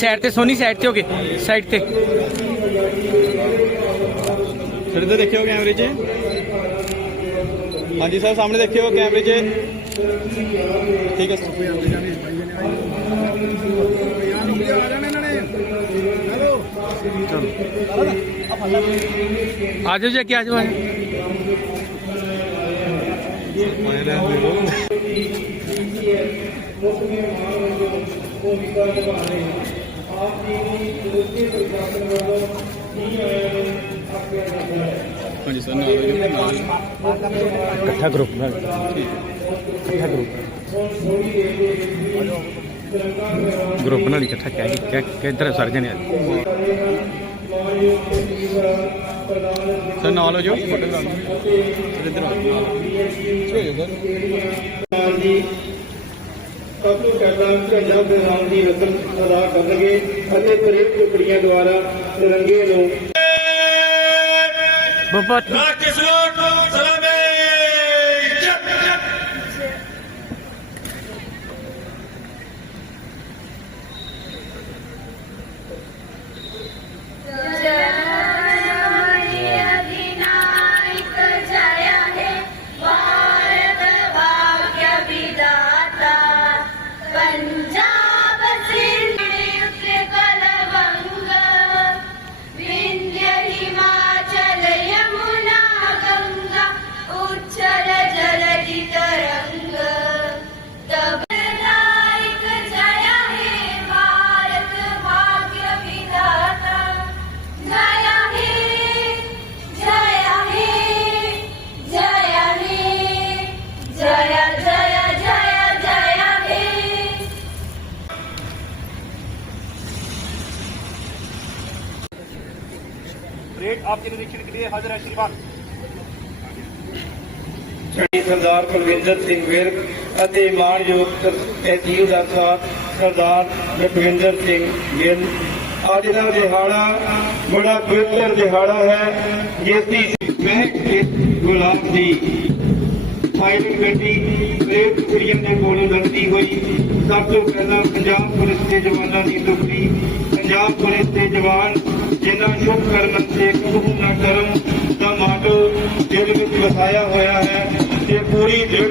Side ਤੇ Soni side ਤੇ ਹੋ ਗਏ। ਸਾਈਡ ਤੇ। ਸਰ ਇੱਧਰ ਦੇਖਿਓ ਕੈਮਰੇ 'ਚ। ਹਾਂਜੀ ਸਰ ਸਾਹਮਣੇ ਦੇਖਿਓ ਕੈਮਰੇ 'ਚ। ਠੀਕ ਹੈ ਸਰ। ਆ ਜਾਓ ਜੀ ਅੱਗੇ ਆ ਜਾਓ ਆ ਜਾਓ। ਆਏ ਰਹਿਣ ਦਿਓ ਹਾਂਜੀ ਸਰ ਨਾਲ ਲੈ ਜਾਓ ਨਾਲ ਇਕੱਠਾ ਗਰੁੱਪ ਨਾਲ ਇਕੱਠਾ ਗਰੁੱਪ ਗਰੁੱਪ ਨਾਲ ਇਕੱਠਾ ਕਿਹਾ ਕਿ- ਕਿ ਕਿ ਇੱਧਰ ਸਾਰੇ ਜਣੇ ਆ। ਸਰ ਨਾਲ ਹੋ ਜਾਓ। ਫੋਟੋ ਕਰਾ ਲਓ ਸਰ ਇੱਧਰ ਆ ਜਾਓ। ਜੀ ਕਬਲੂ ਕਰਨਾ ਝੰਡਾ ਫਹਿਰਾਉਣ ਦੀ ਰਸਮ ਅਦਾ ਕਰਨਗੇ ਅਤੇ ਪ੍ਰੇਮ ਟੁਕੜੀਆਂ ਦੁਆਰਾ ਤਿਰੰਗੇ ਨੂੰ ਬਹੁਤ ਨਾ ਕਿਸਨੋ ਆਪ ਜੀ ਨਿਰੀਖਣ ਕੇ ਲਈ ਹਾਜ਼ਰ ਹੈ ਸ਼੍ਰੀਮਾਨ। ਸਰਦਾਰ ਕੁਲਵਿੰਦਰ ਸਿੰਘ ਵਿਰਕ ਅਤੇ ਮਾਨਯੋਗ ਐਸਯੂ ਦਾ ਸਾਥ ਸਰਦਾਰ ਲਖਵਿੰਦਰ ਸਿੰਘ ਗਿੱਲ ਅੱਜ ਦਾ ਦਿਹਾੜਾ ਬੜਾ ਪਵਿੱਤਰ ਦਿਹਾੜਾ ਹੈ। ਜਿਸ ਦੀ ਮਹਿਕ ਇਸ ਗੁਲਾਬ ਦੀ ਫਾਇਰਿੰਗ ਗੱਡੀ ਪਰੇਡ ਕੁੜੀਆਂ ਦੇ ਕੋਲੋਂ ਲੰਘਦੀ ਹੋਈ। ਸਭ ਤੋਂ ਪਹਿਲਾਂ ਪੰਜਾਬ ਪੁਲਿਸ ਦੇ ਜਵਾਨਾਂ ਦੀ ਟੁਕੜੀ ਪੰਜਾਬ ਪੁਲਿਸ ਦੇ ਜਵਾਨ ਜਿਨ੍ਹਾਂ ਸ਼ੁਭ ਕਰਨ ਤੇ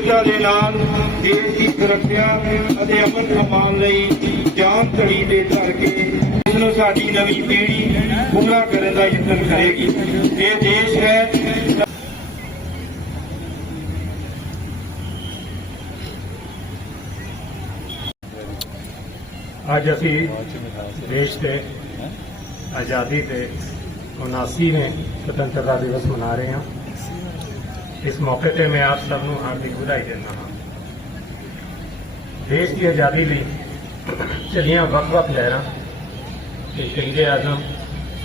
ਪੂਰੀ ਦੇ ਨਾਲ ਦੇਸ਼ ਦੀ ਸੁਰੱਖਿਆ ਅਤੇ ਅਮਨ ਕਮਾਉਣ ਲਈ ਜਾਨ ਧੜੀ ਦੇ ਧਰ ਕੇ ਇਸ ਨੂੰ ਸਾਡੀ ਨਵੀਂ ਪੀੜ੍ਹੀ ਪੂਰਾ ਕਰਨ ਦਾ ਯਤਨ ਕਰੇਗੀ। ਇਹ ਦੇਸ਼ ਹੈ। ਅੱਜ ਅਸੀਂ ਦੇਸ਼ ਦੇ ਆਜ਼ਾਦੀ ਦੇ 79ਵੇਂ ਸੁਤੰਤਰਤਾ ਦਿਵਸ ਮਨਾ ਰਹੇ ਹਾਂ। ਇਸ ਮੌਕੇ ਤੇ ਮੈਂ ਆਪ ਸਭ ਨੂੰ ਹਾਰਦਿਕ ਵਧਾਈ ਦਿੰਦਾ ਹਾਂ। ਦੇਸ਼ ਦੀ ਆਜ਼ਾਦੀ ਲਈ ਚੱਲੀਆਂ ਵੱਖ-ਵੱਖ ਲਹਿਰਾਂ ਤੇ ਸ਼ਹੀਦ ਆਜ਼ਮ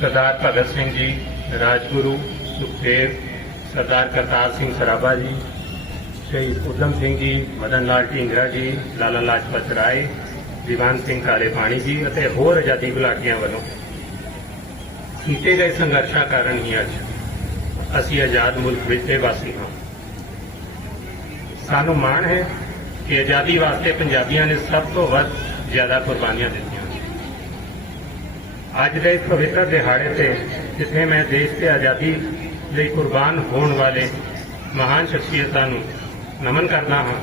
ਸਰਦਾਰ ਭਗਤ ਸਿੰਘ ਜੀ, ਰਾਜਗੁਰੂ ਸੁਖਦੇਵ, ਸਰਦਾਰ ਕਰਤਾਰ ਸਿੰਘ ਸਰਾਭਾ ਜੀ ਸ਼ਹੀਦ ਉਦਮ ਸਿੰਘ ਜੀ, ਮਦਨ ਲਾਲ ਢੀਂਗਰਾ ਜੀ, ਲਾਲਾ ਲਾਜਪਤ ਰਾਏ, ਦੀਵਾਨ ਸਿੰਘ ਕਾਲੇ ਪਾਣੀ ਜੀ ਅਤੇ ਹੋਰ ਆਜ਼ਾਦੀ ਘੁਲਾਟੀਆਂ ਵੱਲੋਂ ਕੀਤੇ ਗਏ ਸੰਘਰਸ਼ਾਂ ਕਾਰਨ ਹੀ ਅੱਜ ਅਸੀਂ ਆਜ਼ਾਦ ਮੁਲਕ ਵਿੱਚ ਦੇ ਵਾਸੀ ਹਾਂ। ਸਾਨੂੰ ਮਾਣ ਹੈ ਕਿ ਆਜ਼ਾਦੀ ਵਾਸਤੇ ਪੰਜਾਬੀਆਂ ਨੇ ਸਭ ਤੋਂ ਵੱਧ ਜ਼ਿਆਦਾ ਕੁਰਬਾਨੀਆਂ ਦਿੱਤੀਆਂ। ਅੱਜ ਦੇ ਇਸ ਪਵਿੱਤਰ ਦਿਹਾੜੇ ਤੇ ਜਿੱਥੇ ਮੈਂ ਦੇਸ਼ ਤੇ ਆਜ਼ਾਦੀ ਲਈ ਕੁਰਬਾਨ ਹੋਣ ਵਾਲੇ ਮਹਾਨ ਸ਼ਖਸੀਅਤਾਂ ਨੂੰ ਨਮਨ ਕਰਦਾ ਹਾਂ,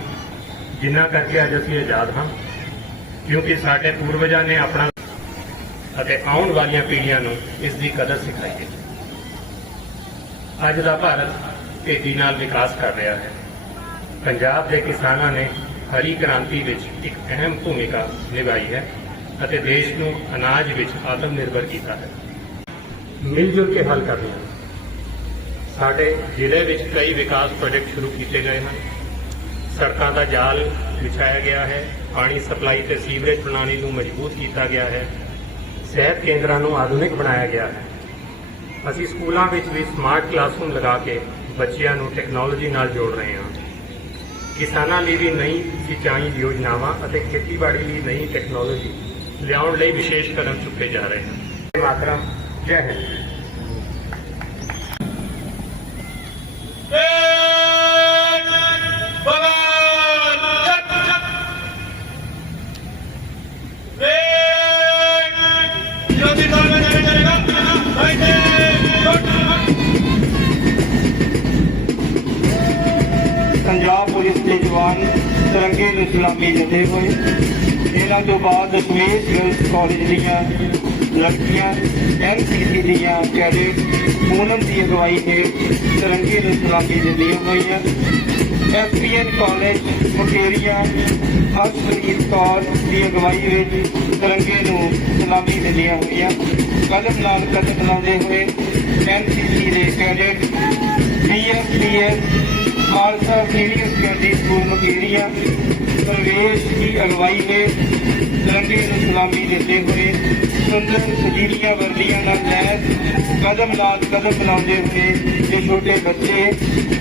ਜਿਨ੍ਹਾਂ ਕਰਕੇ ਅੱਜ ਅਸੀਂ ਆਜ਼ਾਦ ਹਾਂ, ਕਿਉਂਕਿ ਸਾਡੇ ਪੂਰਵਜਾਂ ਨੇ ਆਪਣਾ ਅਤੇ ਆਉਣ ਵਾਲੀਆਂ ਪੀੜ੍ਹੀਆਂ ਨੂੰ ਇਸ ਦੀ ਕਦਰ ਸਿਖਾਈ ਹੈ। ਅੱਜ ਦਾ ਭਾਰਤ ਤੇਜ਼ੀ ਨਾਲ ਵਿਕਾਸ ਕਰ ਰਿਹਾ ਹੈ। ਪੰਜਾਬ ਦੇ ਕਿਸਾਨਾਂ ਨੇ ਹਰੀ ਕ੍ਰਾਂਤੀ ਵਿੱਚ ਇੱਕ ਅਹਿਮ ਭੂਮਿਕਾ ਨਿਭਾਈ ਹੈ ਅਤੇ ਦੇਸ਼ ਨੂੰ ਅਨਾਜ ਵਿੱਚ ਆਤਮ ਨਿਰਭਰ ਕੀਤਾ ਹੈ। ਮਿਲ ਜੁਲ ਕੇ ਹੱਲ ਕਰਨਾ ਸਾਡੇ ਜ਼ਿਲ੍ਹੇ ਵਿੱਚ ਕਈ ਵਿਕਾਸ ਪ੍ਰੋਜੈਕਟ ਸ਼ੁਰੂ ਕੀਤੇ ਗਏ ਹਨ। ਸੜਕਾਂ ਦਾ ਜਾਲ ਵਿਛਾਇਆ ਗਿਆ ਹੈ। ਪਾਣੀ ਸਪਲਾਈ ਤੇ ਸੀਵਰੇਜ ਪ੍ਰਣਾਲੀ ਨੂੰ ਮਜ਼ਬੂਤ ਕੀਤਾ ਗਿਆ ਹੈ। ਸਿਹਤ ਕੇਂਦਰਾਂ ਨੂੰ ਆਧੁਨਿਕ ਬਣਾਇਆ ਗਿਆ ਹੈ। ਅਸੀਂ ਸਕੂਲਾਂ ਵਿੱਚ ਵੀ ਸਮਾਰਟ ਕਲਾਸਰੂਮ ਲਗਾ ਕੇ ਬੱਚਿਆਂ ਨੂੰ ਟੈਕਨੋਲੋਜੀ ਨਾਲ ਜੋੜ ਰਹੇ ਹਾਂ। ਕਿਸਾਨਾਂ ਲਈ ਵੀ ਨਈ ਸਿੰਚਾਈ ਯੋਜਨਾਵਾਂ ਅਤੇ ਖੇਤੀਬਾੜੀ ਲਈ ਨਈ ਟੈਕਨੋਲੋਜੀ ਲਿਆਉਣ ਲਈ ਵਿਸ਼ੇਸ਼ ਕਦਮ ਚੁੱਕੇ ਜਾ ਰਹੇ ਹਨ। ਮਾਤਰਮ, ਜੈ ਹਿੰਦ। ਤਿਰੰਗੇ ਨੂੰ ਸਲਾਮੀ ਦਿੰਦੇ ਹੋਏ ਇਹਨਾਂ ਤੋਂ ਬਾਅਦ ਦਸ਼ਮੇਸ਼ ਗਰਲਸ ਕਾਲਜ ਦੀਆਂ ਲੜਕੀਆਂ ਐਨਸੀਸੀ ਦੀਆਂ ਕੈਡੇਟ ਪੂਨਮ ਦੀ ਅਗਵਾਈ ਹੇਠ ਤਿਰੰਗੇ ਨੂੰ ਸਲਾਮੀ ਦਿੰਦੀਆਂ ਹੋਈਆਂ। ਐਸਪੀਐਨ ਕਾਲਜ ਮੁਕੇਰੀਆ ਹਰਸ਼ਪ੍ਰੀਤ ਕੌਰ ਦੀ ਅਗਵਾਈ ਵਿੱਚ ਤਿਰੰਗੇ ਨੂੰ ਸਲਾਮੀ ਦਿੰਦੀਆਂ ਹੋਈਆਂ। ਕਦਮ ਨਾਲ ਕਦਮ ਮਿਲਾਉਂਦੇ ਹੋਏ ਐਨਸੀਸੀ ਦੇ cadet BSPS Khalsa senior secondary school Mukerian Pravesh ਦੀ ਅਗਵਾਈ ਹੇਠ ਤਿਰੰਗੇ ਨੂੰ ਸਲਾਮੀ ਦਿੰਦੇ ਹੋਏ ਸੁੰਦਰ ਸਜੀਲੀਆਂ ਵਰਦੀਆਂ ਨਾਲ ਲੈਸ ਕਦਮ ਨਾਲ ਕਦਮ ਮਿਲਾਉਂਦੇ ਹੋਏ ਇਹ ਛੋਟੇ ਬੱਚੇ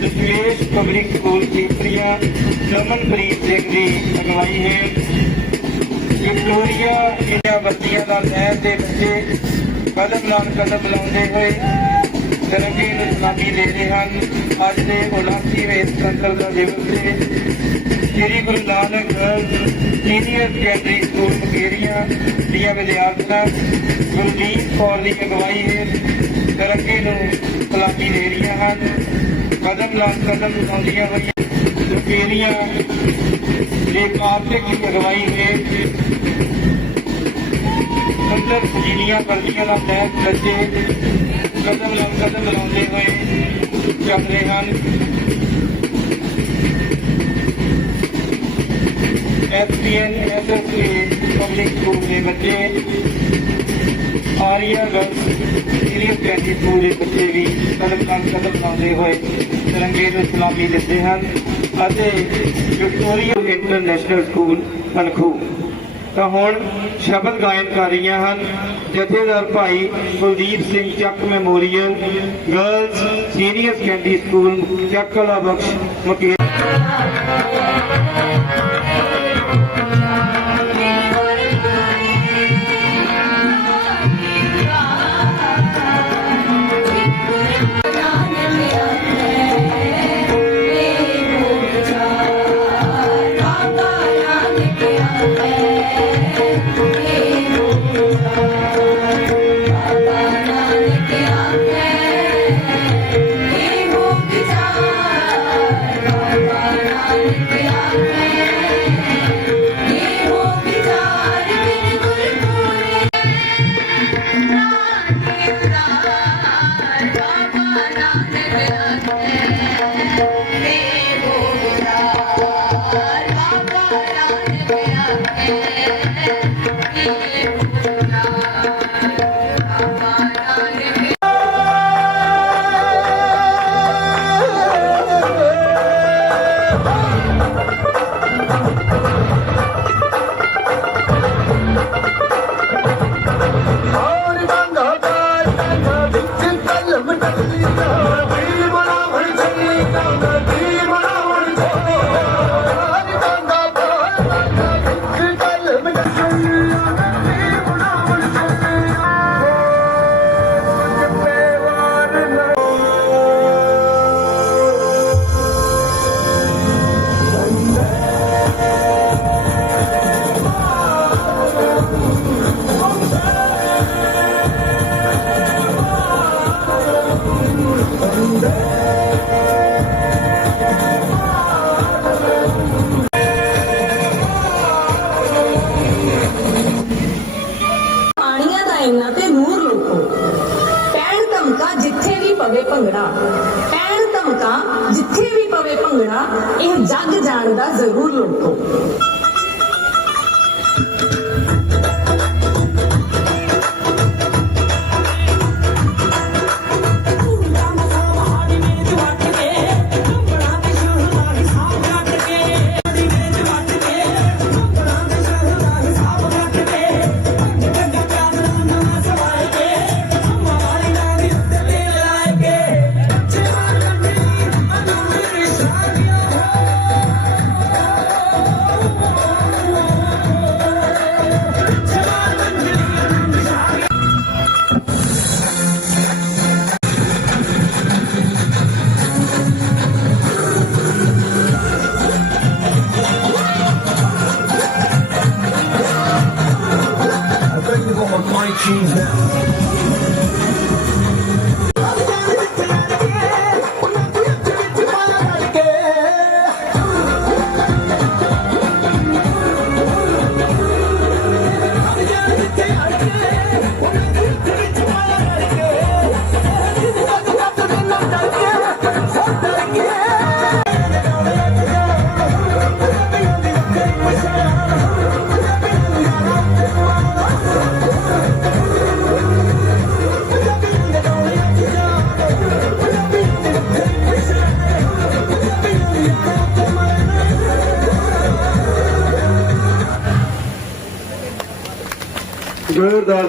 ਦਸ਼ਮੇਸ਼ ਪਬਲਿਕ ਸਕੂਲ ਕੀਪਰੀਆਂ ਰਮਨਪ੍ਰੀਤ ਸਿੰਘ ਦੀ ਅਗਵਾਈ ਹੇਠ ਵਿਕਟੋਰੀਆ ਇੰਡੀਆ ਵਰਦੀਆਂ ਨਾਲ ਲੈਸ ਦੇ ਬੱਚੇ ਕਦਮ ਨਾਲ ਕਦਮ ਮਿਲਾਉਂਦੇ ਹੋਏ ਤਿਰੰਗੇ ਨੂੰ ਸਲਾਮੀ ਦੇ ਰਹੇ ਹਨ। ਅੱਜ ਦੇ 79ਵੇਂ ਸੰਕਲਪ ਦਾ ਦਿਵਸ ਤੇ Shri Guru Nanak senior secondary school Mukerian ਦੀਆਂ ਵਿਦਿਆਰਥਣਾਂ ਗੁਰਦੀਪ ਕੌਰ ਦੀ ਅਗਵਾਈ ਹੇਠ ਤਿਰੰਗੇ ਨੂੰ ਸਲਾਮੀ ਦੇ ਰਹੀਆਂ ਹਨ। ਕਦਮ ਨਾਲ ਕਦਮ ਮਿਲਾਉਂਦੀਆਂ ਹੋਈਆਂ ਮੁਕੇਰੀਆਂ ਦੇ ਕਾਰਤਿਕ ਦੀ ਅਗਵਾਈ ਹੇਠ ਸੁੰਦਰ ਸਜੀਲੀਆਂ ਵਰਦੀਆਂ ਦਾ ਲੈਸ ਬੱਚੇ ਕਦਮ ਨਾਲ ਕਦਮ ਮਿਲਾਉਂਦੇ ਹੋਏ ਚੱਲ ਰਹੇ ਹਨ। ਐਸਪੀਐਨ ਐਸਐਸਏ, ਪਬਲਿਕ ਸਕੂਲ ਦੇ ਬੱਚੇ, ਆਰੀਆ ਸੀਨੀਅਰ ਸੈਕੰਡਰੀ ਸਕੂਲ ਦੇ ਬੱਚੇ ਵੀ ਕਦਮ ਨਾਲ ਕਦਮ ਮਿਲਾਉਂਦੇ ਹੋਏ ਤਿਰੰਗੇ ਨੂੰ ਸਲਾਮੀ ਦਿੰਦੇ ਹਨ ਅਤੇ ਵਿਕਟੋਰੀਆ ਇੰਟਰਨੈਸ਼ਨਲ ਸਕੂਲ ਅਨਖੂ। ਤਾਂ ਹੁਣ ਸ਼ਬਦ ਗਾਇਨ ਕਰ ਰਹੀਆਂ ਹਨ। ਜਥੇਦਾਰ Bhai Kuldeep Singh Chak memorial, girls, senior secondary school Chakla Bakhsh Muker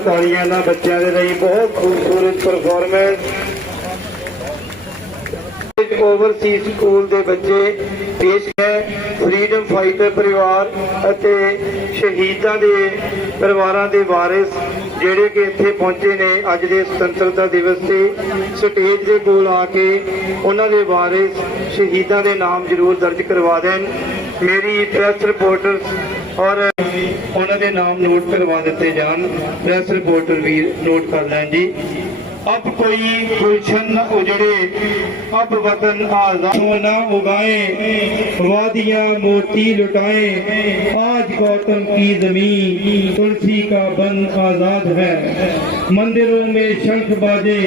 ਤਾਲੀਆਂ ਨਾਲ ਬੱਚਿਆਂ ਦੇ ਲਈ ਬਹੁਤ ਖੂਬਸੂਰਤ ਪਰਫਾਰਮੈਂਸ ਓਵਰਸੀਜ਼ ਸਕੂਲ ਦੇ ਬੱਚੇ ਪੇਸ਼ ਹੈ। ਫਰੀडम ਫਾਈਟਰ ਪਰਿਵਾਰ ਅਤੇ ਸ਼ਹੀਦਾਂ ਦੇ ਪਰਿਵਾਰਾਂ ਦੇ ਵਾਰਿਸ ਜਿਹੜੇ ਕਿ ਇੱਥੇ ਪਹੁੰਚੇ ਨੇ ਅੱਜ ਦੇ ਸੁਤੰਤਰਤਾ ਦਿਵਸ ਤੇ। ਸਟੇਜ ਦੇ ਕੋਲ ਆ ਕੇ ਉਹਨਾਂ ਦੇ ਵਾਰਿਸ ਸ਼ਹੀਦਾਂ ਦੇ ਨਾਮ ਜ਼ਰੂਰ ਦਰਜ ਕਰਵਾ ਦੇਣ। ਮੇਰੀ ਪ੍ਰੈਸ ਰਿਪੋਰਟਰ اور انہوں نے نام نوٹ ਕਰਵਾ ਦਿੱਤੇ جان پریس رپورٹر بھی نوٹ کر لیں جی اب کوئی گلشن نہ اجڑے اب وطن آزاد نہ اگائیں وادیاں موتی لٹائیں آج گوتم کی زمین تلسی کا بن آزاد ہے مندروں میں شنخ باجے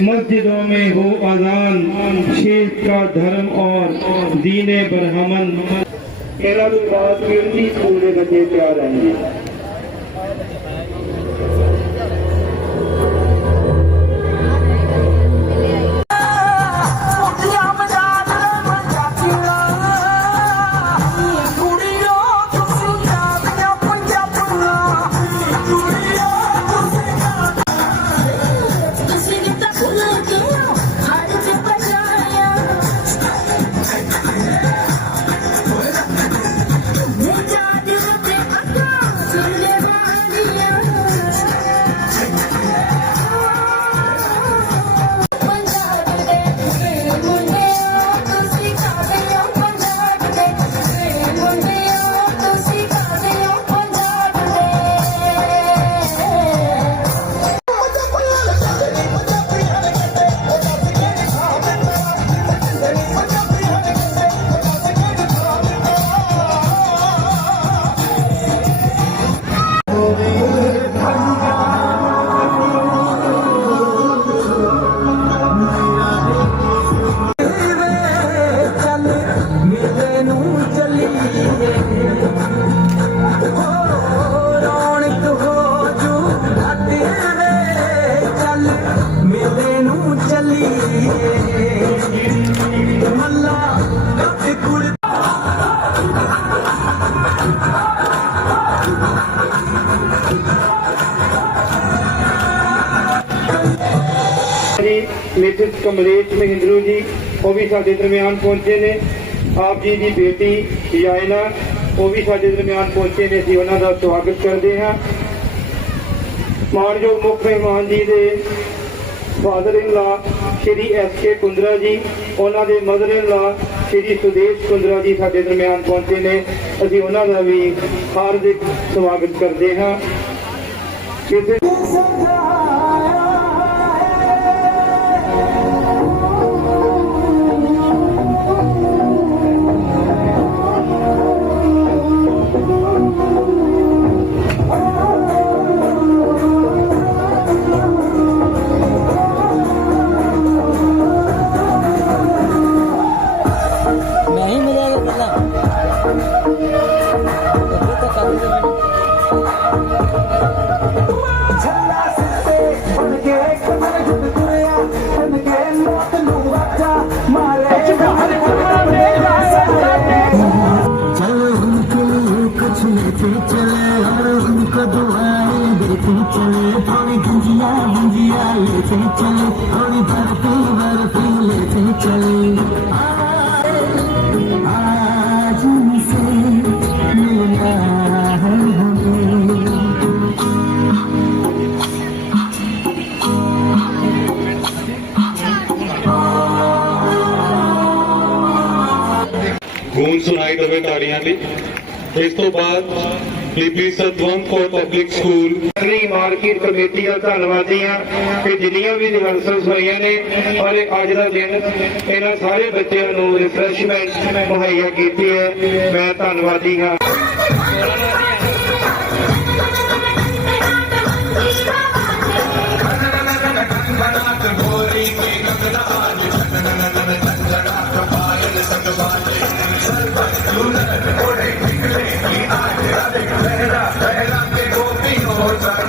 مسجدوں میں ہو آزان شیخ کا دھرم اور دین برہمن ਇਹਨਾਂ ਤੋਂ ਬਾਅਦ ਕੀਰਤੀ ਸਕੂਲ ਦੇ ਬੱਚੇ ਤਿਆਰ ਹਨ ਜੀ ਕਮਲੇਸ਼ ਮਹਿੰਦਰੂ ਜੀ, ਉਹ ਵੀ ਸਾਡੇ ਦਰਮਿਆਨ ਪਹੁੰਚੇ ਨੇ। ਆਪ ਜੀ ਦੀ ਬੇਟੀ ਯਾਇਨਾ, ਉਹ ਵੀ ਸਾਡੇ ਦਰਮਿਆਨ ਪਹੁੰਚੇ ਨੇ। ਅਸੀਂ ਉਹਨਾਂ ਦਾ ਸਵਾਗਤ ਕਰਦੇ ਹਾਂ। ਮਾਨਯੋਗ ਮੁੱਖ ਮਹਿਮਾਨ ਜੀ ਦੇ ਫਾਦਰ ਇਨ ਲਾ ਸ਼੍ਰੀ ਐਸ ਕੇ ਕੁੰਦਰਾ ਜੀ, ਉਹਨਾਂ ਦੇ ਮਦਰ ਇਨ ਲਾ ਸ਼੍ਰੀ ਸੁਦੇਸ਼ ਕੁੰਦਰਾ ਜੀ ਸਾਡੇ ਦਰਮਿਆਨ ਪਹੁੰਚੇ ਨੇ। ਅਸੀਂ ਉਹਨਾਂ ਦਾ ਵੀ ਹਾਰਦਿਕ ਸਵਾਗਤ ਕਰਦੇ ਹਾਂ। ਕਿਸੇ ਇਸ ਤੋਂ ਬਾਅਦ ਬੀਬੀ ਸਤਵੰਤ ਕੌਰ ਪਬਲਿਕ ਸਕੂਲ ਅਗਲੀ ਮਾਰਕੀਟ ਕਮੇਟੀ ਦਾ ਧੰਨਵਾਦੀ ਆ ਕਿ ਜਿੰਨੀਆਂ ਵੀ ਰਿਵਰਸਲਸ ਹੋਈਆਂ ਨੇ ਔਰ ਅੱਜ ਦਾ ਦਿਨ ਇਹਨਾਂ ਸਾਰੇ ਬੱਚਿਆਂ ਨੂੰ ਰਿਫਰੈਸ਼ਮੈਂਟ ਮੁਹੱਈਆ ਕੀਤੀ ਹੈ। ਮੈਂ ਧੰਨਵਾਦੀ ਹਾਂ। Forza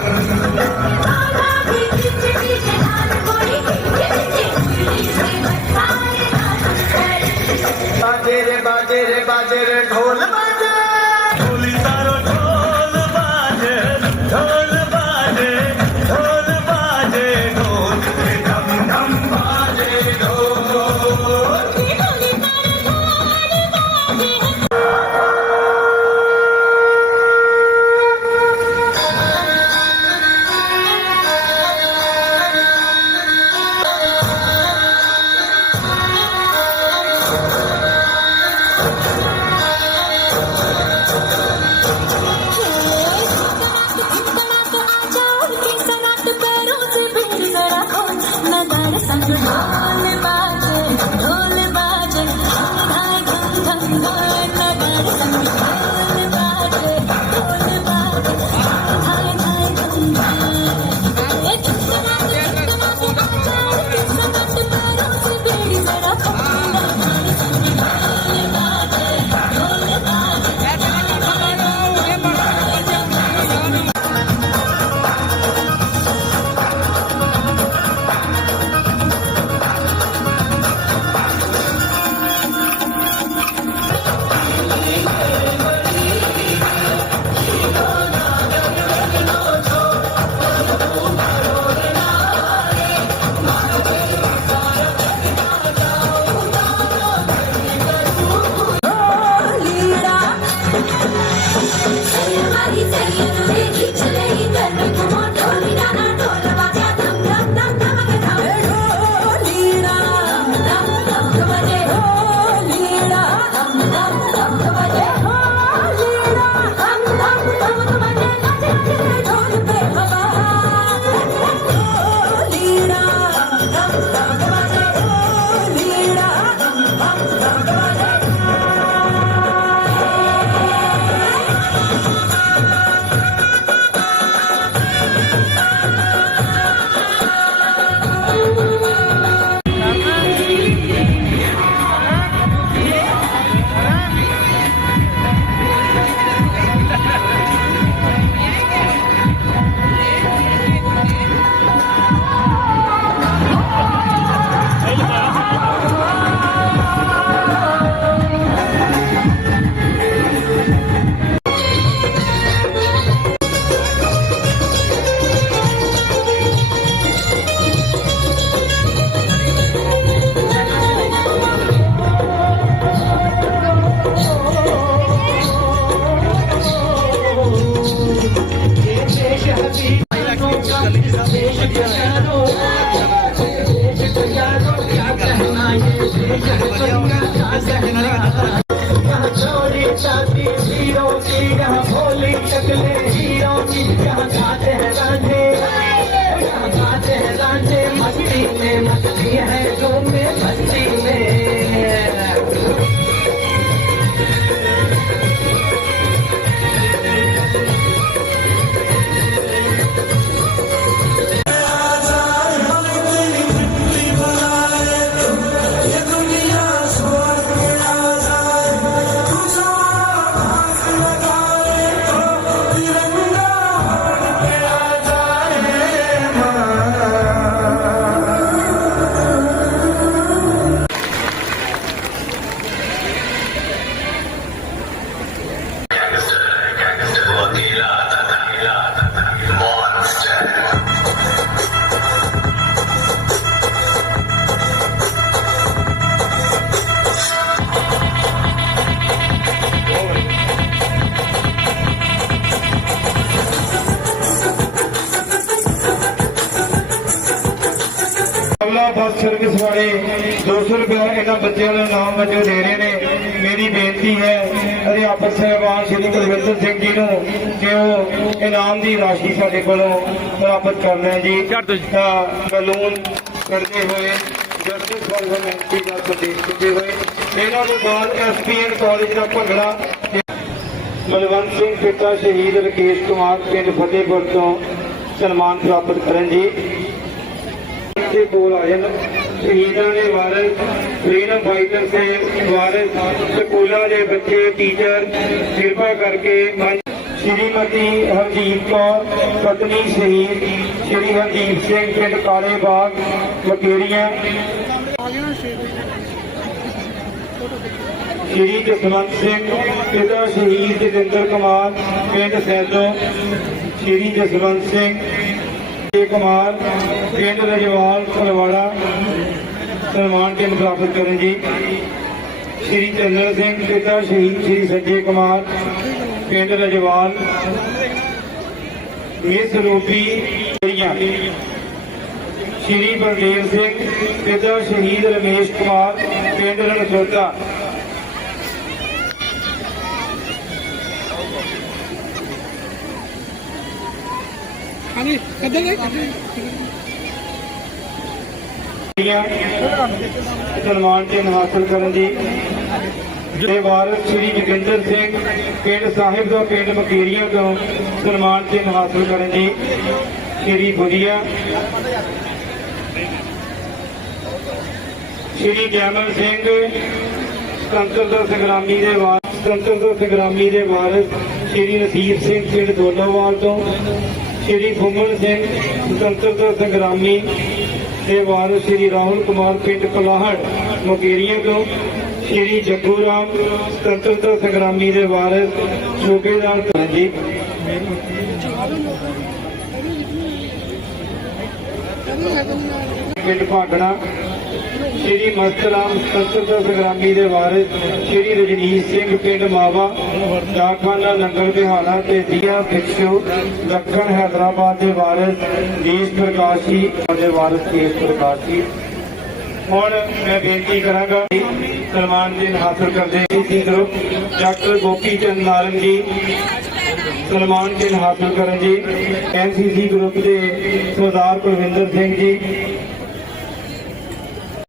ਰਾਸ਼ੀ ਸਾਡੇ ਕੋਲੋਂ ਪ੍ਰਾਪਤ ਕਰਨਾ ਜੀ। ਤਾਂ ਕਾਨੂੰਨ ਕਰਦੇ ਹੋਏ ਜਸਟਿਸ ਫॉर ਹਿਊਮੈਨਿਟੀ ਦਾ ਸੰਦੇਸ਼ ਦਿੰਦੇ ਹੋਏ ਇਹਨਾਂ ਨੂੰ ਬਾਅਦ ਐਸਪੀਐਨ ਕਾਲਜ ਦਾ ਭੰਗੜਾ ਮਲਵੰਤ ਸਿੰਘ ਪਿਤਾ ਸ਼ਹੀਦ ਰਕੇਸ਼ ਕੁਮਾਰ ਪਿੰਡ ਫਤਿਹਪੁਰ ਤੋਂ ਸਨਮਾਨ ਪ੍ਰਾਪਤ ਕਰਨ ਜੀ। ਦੇ ਕੋਲ ਆਏ ਨੇ ਸ਼ਹੀਦਾਂ ਦੇ ਵਾਰਿਸ ਫ੍ਰੀडम ਫਾਈਟਰ ਦੇ ਵਾਰਿਸ ਸਕੂਲਾਂ ਦੇ ਬੱਚੇ ਟੀਚਰ ਕਿਰਪਾ ਕਰਕੇ ਸ਼੍ਰੀਮਤੀ ਹਰਜੀਤ ਕੌਰ, ਪਤਨੀ ਸ਼ਹੀਦ ਸ਼੍ਰੀ ਹਰਜੀਤ ਸਿੰਘ, ਪਿੰਡ ਕਾਲੇ ਬਾਗ ਮਕੇਰੀਆਂ ਸ਼੍ਰੀ ਜਸਵੰਤ ਸਿੰਘ, ਪਿਤਾ ਸ਼ਹੀਦ ਜਤਿੰਦਰ ਕੁਮਾਰ, ਪਿੰਡ ਸੈਦੋ। ਸ਼੍ਰੀ ਜਸਵੰਤ ਸਿੰਘ ਜੀ ਕੁਮਾਰ, ਪਿੰਡ ਰਜਵਾਲ ਫਲਵਾੜਾ ਸਨਮਾਨ ਕੇ ਪ੍ਰਾਪਤ ਕਰਨ ਜੀ। ਸ਼੍ਰੀ ਚੰਦਰ ਸਿੰਘ, ਪਿਤਾ ਸ਼ਹੀਦ ਸ਼੍ਰੀ ਸੰਜੇ ਕੁਮਾਰ। ਪਿੰਡ ਰਜਵਾਲ ਮਿਸ ਰੂਪੀ ਜਿਹੜੀਆਂ ਸ਼੍ਰੀ ਬਲਦੇਵ ਸਿੰਘ ਪਿਤਾ ਸ਼ਹੀਦ ਰਮੇਸ਼ ਕੁਮਾਰ ਪਿੰਡ ਰਣਜੋਤਾ ਹਾਂਜੀ ਕਿੱਦਾਂ ਦੇ ਦੀਆਂ ਸਨਮਾਨ ਚਿੰਨ੍ਹ ਹਾਸਲ ਕਰਨ ਦੀ ਦੇ ਵਾਰਸ ਸ਼੍ਰੀ ਜੋਗਿੰਦਰ ਸਿੰਘ ਪਿੰਡ ਸਾਹਿਬ ਦਾ ਪਿੰਡ ਮਕੇਰੀਆਂ ਤੋਂ ਸਨਮਾਨ ਚਿੰਨ੍ਹ ਹਾਸਲ ਕਰਨ ਦੀ ਸ਼੍ਰੀ ਬੁਧੀਆ ਸ਼੍ਰੀ ਜੈਮਲ ਸਿੰਘ ਸੁਤੰਤਰਤਾ ਸੰਗਰਾਮੀ ਦੇ ਵਾਰਸ ਸੁਤੰਤਰਤਾ ਸੰਗਰਾਮੀ ਦੇ ਵਾਰਸ ਸ਼੍ਰੀ ਨਸੀਬ ਸਿੰਘ ਪਿੰਡ ਦੋਲੋਵਾਲ ਤੋਂ, ਸ਼੍ਰੀ ਫੁੰਮਣ ਸਿੰਘ ਸੁਤੰਤਰਤਾ ਸੰਗਰਾਮੀ ਦੇ ਵਾਰਸ ਸ਼੍ਰੀ ਰਾਹੁਲ ਕੁਮਾਰ ਪਿੰਡ ਕਲਾਹੜ ਮਕੇਰੀਆਂ ਤੋਂ ਸ਼੍ਰੀ ਜੱਗੂ ਰਾਮ ਸੁਤੰਤਰਤਾ ਸੰਗਰਾਮੀ ਦੇ ਵਾਰਸ ਸੂਬੇਦਾਰ ਜੀ ਪਿੰਡ ਭਾਗਣਾ, ਸ਼੍ਰੀ ਮਸਤਰਾਮ ਸੁਤੰਤਰਤਾ ਸੰਗਰਾਮੀ ਦੇ ਵਾਰਿਸ ਸ਼੍ਰੀ ਰਜਨੀਸ਼ ਸਿੰਘ, ਪਿੰਡ ਮਾਵਾ, ਡਾਕਖਾਨਾ, ਲੰਗਰ ਬਿਹਾਲਾ ਤੇ ਦੀਆ ਭਿਕਸ਼ੂ ਦੱਖਣ ਹੈਦਰਾਬਾਦ ਦੇ ਵਾਰਿਸ ਦੇਸ਼ ਪ੍ਰਕਾਸ਼ ਜੀ ਦੇ ਵਾਰਿਸ ਦੇਸ਼ ਪ੍ਰਕਾਸ਼ ਜੀ। ਹੁਣ ਮੈਂ ਬੇਨਤੀ ਕਰਾਂਗਾ ਕਿ ਸਨਮਾਨ ਜੀ ਹਾਸਲ ਕਰਦੇ ਸੀ ਗਰੁੱਪ ਡਾਕਟਰ ਗੋਪੀ ਚੰਦ ਨਾਰੰਗ ਜੀ ਸਨਮਾਨ ਚਿੰਨ੍ਹ ਹਾਸਲ ਕਰਨ ਜੀ। ਐਨਸੀਸੀ ਗਰੁੱਪ ਦੇ ਸਰਦਾਰ ਕੁਲਵਿੰਦਰ ਸਿੰਘ ਜੀ।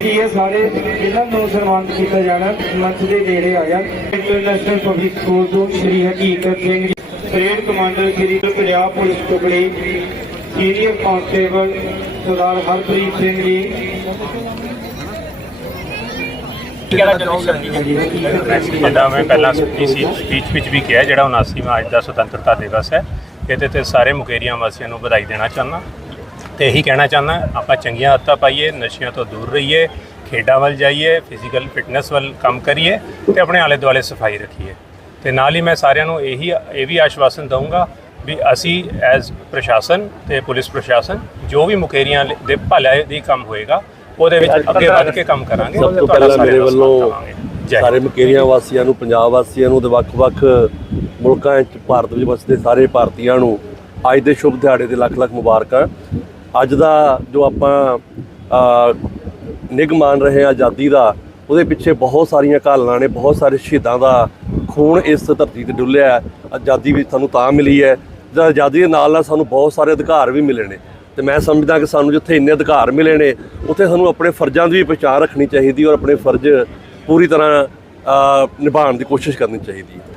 ਇਹ ਸਾਰੇ ਇਹਨਾਂ ਨੂੰ ਸਨਮਾਨਿਤ ਕੀਤਾ ਜਾਣਾ, ਮੰਚ ਦੇ ਨੇੜੇ ਆ ਜਾਣ ਇੰਟਰਨੈਸ਼ਨਲ ਪਬਲਿਕ ਸਕੂਲ ਤੋਂ Shri Haqiqat Singh ji. Parade commander Shri Punjab police ਟੁਕੜੀ। Senior constable Sardar Harpreet Singh ji. ਜਿੱਦਾਂ ਮੈਂ ਪਹਿਲਾਂ ਸੀ ਸਪੀਚ ਵਿੱਚ ਵੀ ਕਿਹਾ ਜਿਹੜਾ 79ਵਾਂ ਅੱਜ ਦਾ ਸੁਤੰਤਰਤਾ ਦਿਵਸ ਹੈ, ਇਹਦੇ ਤੇ ਸਾਰੇ ਮੁਕੇਰੀਆਂ ਵਾਸੀਆਂ ਨੂੰ ਵਧਾਈ ਦੇਣਾ ਚਾਹੁੰਦਾ। ਤੇ ਇਹੀ ਕਹਿਣਾ ਚਾਹੁੰਦਾ, ਆਪਾਂ ਚੰਗੀਆਂ ਆਦਤਾਂ ਪਾਈਏ, ਨਸ਼ਿਆਂ ਤੋਂ ਦੂਰ ਰਹੀਏ, ਖੇਡਾਂ ਵੱਲ ਜਾਈਏ ਫਿਜ਼ੀਕਲ ਫਿਟਨੈਸ ਵੱਲ ਕੰਮ ਕਰੀਏ ਤੇ ਆਪਣੇ ਆਲੇ ਦੁਆਲੇ ਸਫ਼ਾਈ ਰੱਖੀਏ। ਤੇ ਨਾਲ ਹੀ ਮੈਂ ਸਾਰਿਆਂ ਨੂੰ ਇਹੀ, ਇਹ ਵੀ ਆਸ਼ਵਾਸਨ ਦਊਂਗਾ ਵੀ ਅਸੀਂ ਐਜ਼ ਪ੍ਰਸ਼ਾਸਨ ਤੇ ਪੁਲਿਸ ਪ੍ਰਸ਼ਾਸਨ, ਜੋ ਵੀ ਮੁਕੇਰੀਆਂ ਦੇ ਭਲੇ ਦੀ ਕੰਮ ਹੋਏਗਾ ਉਹਦੇ ਵਿੱਚ ਅੱਗੇ ਵੱਧ ਕੇ ਕੰਮ ਕਰਾਂਗੇ। ਸਭ ਤੋਂ ਪਹਿਲਾਂ ਮੇਰੇ ਦਾ ਵੱਲੋਂ। ਸਾਰੇ ਮਕੇਰੀਆਂ ਵਾਸੀਆਂ ਨੂੰ ਪੰਜਾਬ ਵਾਸੀਆਂ ਨੂੰ ਤੇ ਵੱਖ-ਵੱਖ ਮੁਲਕਾਂ ਵਿੱਚ ਭਾਰਤ ਵਿੱਚ ਵਸਦੇ ਸਾਰੇ ਭਾਰਤੀਆਂ ਨੂੰ ਅੱਜ ਦੇ ਸ਼ੁਭ ਦਿਹਾੜੇ ਤੇ ਲੱਖ-ਲੱਖ ਮੁਬਾਰਕਾਂ। ਅੱਜ ਦਾ ਜੋ ਆਪਾਂ ਨਿੱਘ ਮਾਣ ਰਹੇ ਹਾਂ ਆਜ਼ਾਦੀ ਦਾ ਉਹਦੇ ਪਿੱਛੇ ਬਹੁਤ ਸਾਰੀਆਂ ਘਾਲਣਾ ਨੇ ਬਹੁਤ ਸਾਰੇ ਸ਼ਹੀਦਾਂ ਦਾ ਖੂਨ ਇਸ ਧਰਤੀ ਤੇ ਡੁੱਲਿਆ। ਆਜ਼ਾਦੀ ਵੀ ਸਾਨੂੰ ਤਾਂ ਮਿਲੀ ਹੈ। ਜਦ ਆਜ਼ਾਦੀ ਦੇ ਨਾਲ ਨਾਲ ਸਾਨੂੰ ਬਹੁਤ ਸਾਰੇ ਅਧਿਕਾਰ ਵੀ ਮਿਲੇ ਨੇ। ਤੇ ਮੈਂ ਸਮਝਦਾ ਕਿ ਸਾਨੂੰ ਜਿੱਥੇ ਇੰਨੇ ਅਧਿਕਾਰ ਮਿਲੇ ਨੇ, ਉੱਥੇ ਸਾਨੂੰ ਆਪਣੇ ਫਰਜ਼ਾਂ ਦੀ ਵੀ ਪਛਾਣ ਰੱਖਣੀ ਚਾਹੀਦੀ ਔਰ ਆਪਣੇ ਫਰਜ਼ ਪੂਰੀ ਤਰ੍ਹਾਂ ਨਿਭਾਉਣ ਦੀ ਕੋਸ਼ਿਸ਼ ਕਰਨੀ ਚਾਹੀਦੀ ਹੈ।